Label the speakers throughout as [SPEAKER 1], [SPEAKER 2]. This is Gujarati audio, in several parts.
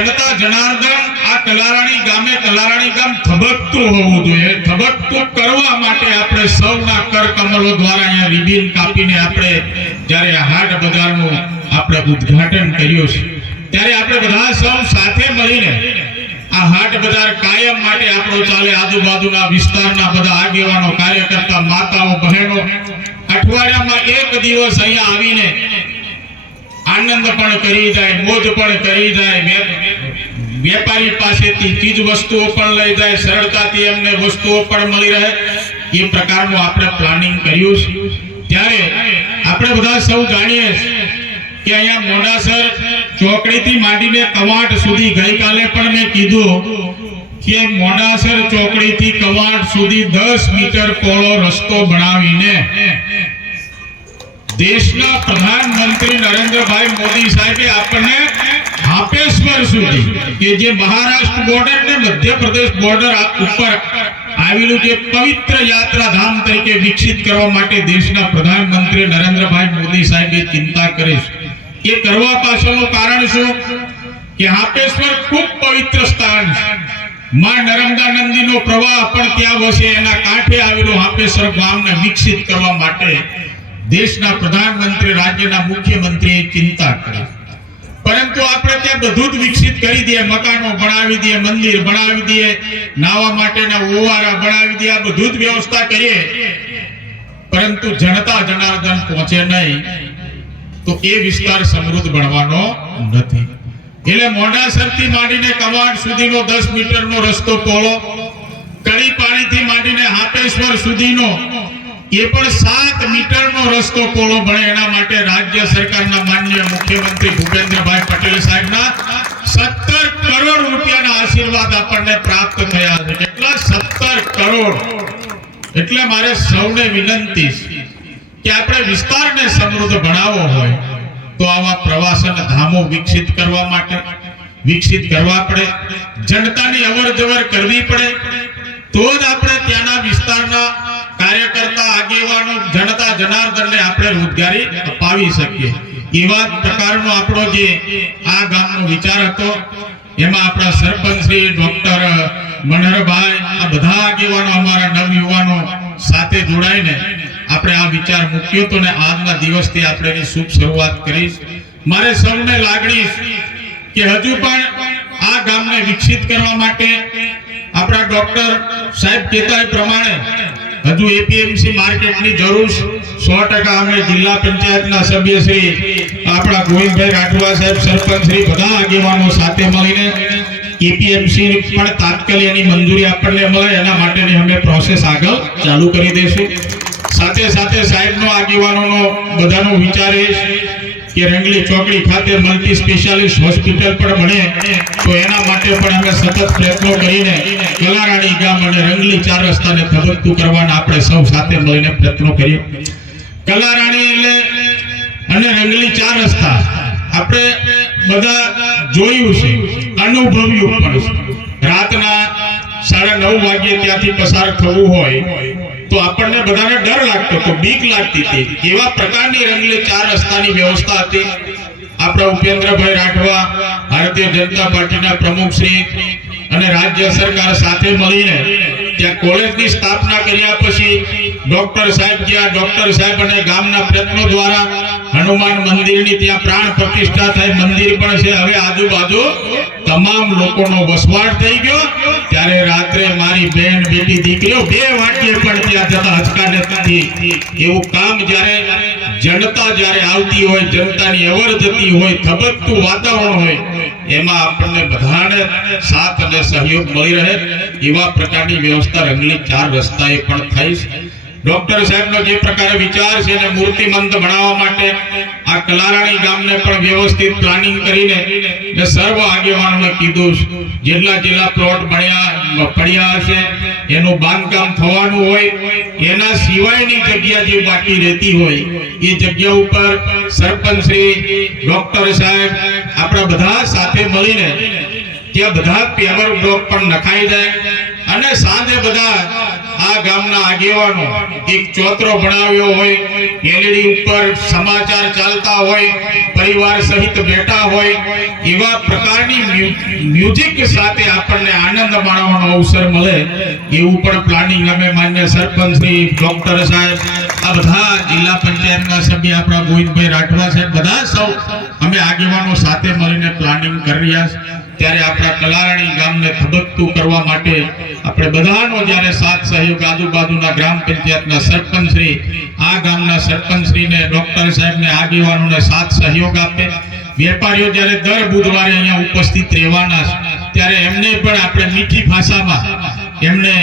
[SPEAKER 1] જનતા જનાર્દન આ કલારાણી ગામે કલારાણી ગામ ધબકતું હોવું જોઈએ. ધબકતું કરવા માટે આપણે સૌના કર કમલો દ્વારા અહીંયા રિબિન કાપીને આપણે જ્યારે હાટ બજારનું આપણે ઉદ્ઘાટન કર્યું છે, ત્યારે આપણે બધા સૌ સાથે મળીને આ હાટ બજાર કાયમ માટે આપણો ચાલે. આજુબાજુના વિસ્તારના બધા આગેવાનો, કાર્યકર્તા, માતાઓ, બહેનો, અઠવાડિયામાં એક દિવસ અહીંયા આવીને આનંદ પણ કરી જાય, મોજ પણ કરી જાય. વેપારી પાસેથી ચીજ વસ્તુઓ પણ લઈ જાય, સરળતાથી એમને વસ્તુઓ પણ મળી રહે. એ પ્રકારનું આપણે પ્લાનિંગ કર્યું છે. ત્યારે આપણે બધા સૌ જાણીએ કે અહીંયા મોડાસર ચોકડીથી માંડીને કવાટ સુધી ગઈકાલે પણ મેં કીધું કે મોડાસર ચોકડીથી કવાટ સુધી 10 મીટર પહોળો રસ્તો બનાવીને દેશના પ્રધાનમંત્રી નરેન્દ્રભાઈ મોદી સાહેબે આપણને હાપેશ્વર સુધી, કે જે મહારાષ્ટ્ર બોર્ડર ને મધ્યપ્રદેશ બોર્ડર ઉપર આવેલું જે પવિત્ર યાત્રાધામ તરીકે વિકસિત કરવા માટે દેશના પ્રધાનમંત્રી નરેન્દ્રભાઈ મોદી સાહેબે ચિંતા કરે છે. એ કરવા પાછળનું કારણ શું? કે હાપેશ્વર ખૂબ પવિત્ર સ્થાનમાં નર્મદા નદીનો પ્રવાહ પણ ત્યાં વસે, એના કાંઠે આવેલું હાપેશ્વર ગામને વિકસિત કરવા માટે દેશના પ્રધાનમંત્રી, રાજ્યના મુખ્યમંત્રીએ ચિંતા કરી પરંતુ આપણે ત્યાં બધું જ વિકસિત કરી દઈએ, મકાનો બનાવી દઈએ, મંદિર બનાવી દઈએ, નાવા માટેના ઓવારા બનાવી દઈએ, આ બધું જ વ્યવસ્થા કરીએ. પરંતુ જનતા જનાર્દન પહોંચે નહીં, તો એ વિસ્તાર સમૃદ્ધ બનવાનો નથી. એટલે મોડાસરથી માંડીને કવાડ સુધીનો દસ મીટરનો રસ્તો પોળો કડી પાણીથી માંડીને હાપેશ્વર સુધીનો એ પણ 7 મીટરનો રસ્તો પહોળો બને એના માટે રાજ્ય સરકારના માનનીય મુખ્યમંત્રી ભૂપેન્દ્રભાઈ પટેલ સાહેબના 17 કરોડ રૂપિયાના આશીર્વાદ આપણને પ્રાપ્ત થયા છે. કેટલા 17 કરોડ? એટલે મારે સૌને વિનંતી કે આપણે વિસ્તારને સમૃદ્ધ બનાવવો હોય તો આવા પ્રવાસન ધામો વિકસિત કરવા માટે, વિકસિત કરવા પડે, જનતાની અવર કરવી પડે, તો જ આપણે ત્યાંના વિસ્તારના કાર્યકર્તા આગેવાનો જનતા જનાર્દનને આપણે રોજગારી અપાવી શકીએ. એવા પ્રકારનો આપણો જે આ ગામનો વિચાર હતો, એમાં આપણા સરપંચ શ્રી ડોક્ટર મનહરભાઈ, આ બધા આગેવાનો અમારા નવયુવાનો સાથે જોડાઈને આપણે આ વિચાર મૂક્યો તો ને આજના દિવસથી આપણે એની શુભ શરૂઆત કરી. મારે સૌને લાગણી કે હજુ પણ આ ગામને વિકસિત કરવા માટે આપણા ડોક્ટર સાહેબ કહેતા પ્રમાણે હજુ એપીએમસી માર્કેટની જરૂર. સો ટકા અમે જિલ્લા પંચાયતના સભ્ય શ્રી આપણા ગોવિંદભાઈ રાઠવા સાહેબ, સરપંચ શ્રી બધા આગેવાનો સાથે મળીને એપીએમસી પણ તાત્કાલિક એની મંજૂરી આપણને મળે, એના માટેની અમે પ્રોસેસ આગળ ચાલુ કરી દઈશું સાથે સાથે સાહેબનો આગેવાનોનો બધાનો વિચાર એ કે રંગલી ચોકડી ખાતે મલ્ટી સ્પેશિયાલિસ્ટ હોસ્પિટલ પણ બને તો એના માટે પણ અમે સતત પ્રયત્નો કરીને કલારાણી ગામ અને રંગલી ચાર રસ્તાને ધબકતું કરવાના આપણે સૌ સાથે મળીને પ્રયત્નો કરીએ. કલારાણી એટલે અને રંગલી ચાર રસ્તા. આપણે બધા જોયું છે, અનુભવ્યું પણ રાતના સાડા નવ વાગ્યે ત્યાંથી પસાર થવું હોય તો આપણને બધાને ડર લાગતો તો બીક લાગતી હતી. એવા પ્રકારની રંગલી ચાર રસ્તાની વ્યવસ્થા હતી? આપણા ઉપેન્દ્રભાઈ રાઠવા, ભારતીય જનતા પાર્ટીના પ્રમુખ શ્રી અને રાજ્ય સરકાર સાથે મળીને ત્યાં કોલેજની સ્થાપના કર્યા પછી ડોક્ટર સાહેબ જ્યાં ડોક્ટર સાહેબ અને ગામના પ્રયત્નો દ્વારા હનુમાન મંદિરની ત્યાં પ્રાણ પ્રતિષ્ઠા થાય, મંદિર પણ છે. હવે આજુબાજુ તમામ લોકોનો વસવાટ થઈ ગયો. ત્યારે રાત્રે મારી બેન બેટી દીકરીઓ બે વાગ્યે પણ ત્યાં જતા હચકાને નથી. એવું કામ જ્યારે જનતા જ્યારે આવતી હોય, જનતાની અવર જતી હોય ધબકતું વાતાવરણ હોય, એમાં આપણને બધાને સાથ અને સહયોગ મળી રહે. એવા પ્રકારની વ્યવસ્થા રંગલી ચાર રસ્તાએ પણ થઈ. ડોક્ટર સાહેબનો જે પ્રકારે વિચાર છે એને મૂર્તિમંત બનાવવા માટે આ કલારાણી ગામને પણ વ્યવસ્થિત પ્લાનિંગ કરીને મેં સર્વ આગેવાનોને કીધું જેટલા જેટલા પ્લોટ બન્યા, પડ્યા હશે, એનું બાંધકામ થવાનું હોય, એના સિવાયની જગ્યા જે બાકી રહેતી હોય, એ જગ્યા ઉપર સરપંચ શ્રી, ડોક્ટર સાહેબ, આપણા બધા સાથે મળીને ત્યાં બધા પેવર બ્લોક પણ નખાઈ જાય અને સાંજે બધા આનંદ માણવાનો અવસર મળે, એવું પણ પ્લાનિંગ અમે માન્ય સરપંચ ડોક્ટર સાહેબ, આ બધા જિલ્લા પંચાયતના સભ્ય આપણા ગોવિંદભાઈ રાઠવા સાહેબ, બધા સૌ અમે આગેવાનો સાથે મળીને પ્લાનિંગ કરી રહ્યા ત્યારે આપણા કલારાણી ગામને ધબકતું કરવા માટે આપણે બધાનો જ્યારે સાથ સહયોગ આજુબાજુના ગ્રામ પંચાયતના સરપંચશ્રી આ ગામના સરપંચશ્રીને ડોક્ટર સાહેબને, આગેવાનોને સાથ સહયોગ આપે. વેપારીઓ જ્યારે દર બુધવારે અહીંયા ઉપસ્થિત રહેવાના ત્યારે એમને પણ આપણે મીઠી ભાષામાં એમને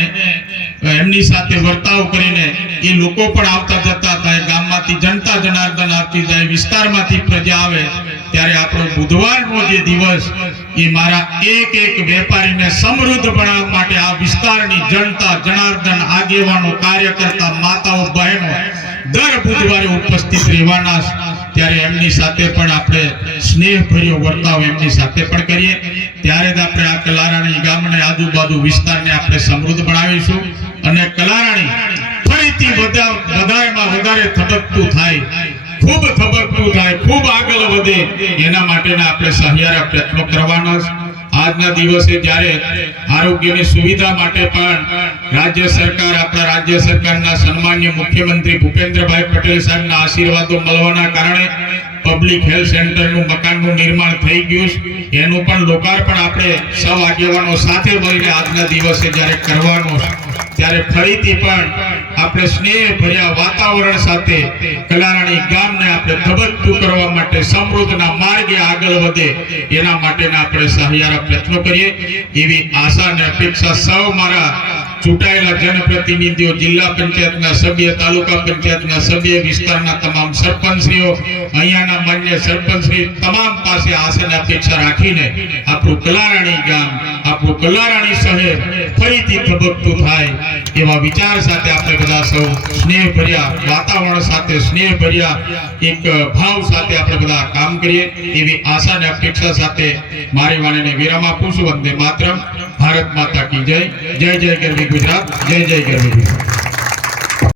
[SPEAKER 1] એમની સાથે વર્તાવ કરીને એ લોકો પણ આવતા જતા થાય. ગામમાંથી જનતા જનાર્દન આવતી જાય, વિસ્તારમાંથી પ્રજા આવે. ત્યારે આપણો બુધવારનો જે દિવસ, એ મારા એક એક વેપારીને સમૃદ્ધ બનાવવા માટે આ વિસ્તારની જનતા, જનાર્દન, આગેવાનો, કાર્યકર્તા, માતાઓ, બહેનો દર બુધવારે ઉપસ્થિત રહેવાના ત્યારે એમની સાથે પણ આપણે સ્નેહભર્યો વર્તાવ એમની સાથે પણ કરીએ. ત્યારે જ આપણે આ કલારાણી ગામને આજુબાજુ વિસ્તારને આપણે સમૃદ્ધ બનાવીશું. અને કલારાણી ફરીથી બધા વધારેમાં વધારે થટકતું થાય. ખૂબ ધબકતું થાય ખૂબ આગળ વધે. એના માટેના આપણે સહિયારા પ્રયત્નો કરવાના આજના દિવસે જ્યારે આરોગ્યની સુવિધા માટે પણ રાજ્ય સરકાર, આપણા રાજ્ય સરકારના સન્માન્ય મુખ્યમંત્રી ભૂપેન્દ્રભાઈ પટેલ સાહેબના આશીર્વાદો મળવાના કારણે પબ્લિક હેલ્થ સેન્ટરનું મકાનનું નિર્માણ થઈ ગયું છે. એનું પણ લોકાર્પણ આપણે સૌ આગેવાનો સાથે મળીને આજના દિવસે જ્યારે કરવાનો ત્યારે ફરીથી પણ આપણે સ્નેહ ભર્યા વાતાવરણ સાથે કલારાણી ગામને આપણે ધબકતું કરવા માટે સમૃદ્ધના માર્ગે આગળ વધે, એના માટેના આપણે સહિયારા પ્રયત્નો કરીએ. એવી આશા અને અપેક્ષા સૌ મારા ચૂંટાયેલા જનપ્રતિનિધિઓ, જિલ્લા પંચાયતના સભ્ય, તાલુકા પંચાયતના સભ્ય, વિસ્તારના તમામ સરપંચશ્રીઓ, અહીંયાના માન્ય સરપંચશ્રી તમામ પાસે આશા અપેક્ષા રાખીને આપણું કલારાણી ગામ, આપણું કલારાણી શહેર ફરીથી ધબકતું થાય એવા વિચાર સાથે આપણે બધા સૌ સ્નેહભર્યા, વાતાવરણ સાથે સ્નેહભર્યા, એક ભાવ સાથે આપણે બધા કામ કરીએ એવી આશા અને અપેક્ષા સાથે મારી વાણીને વિરામ આપું છું. વંદે માત્ર ભારત માતા કી જય. જય જય ગરવી ગુજરાત જય જય ગરવી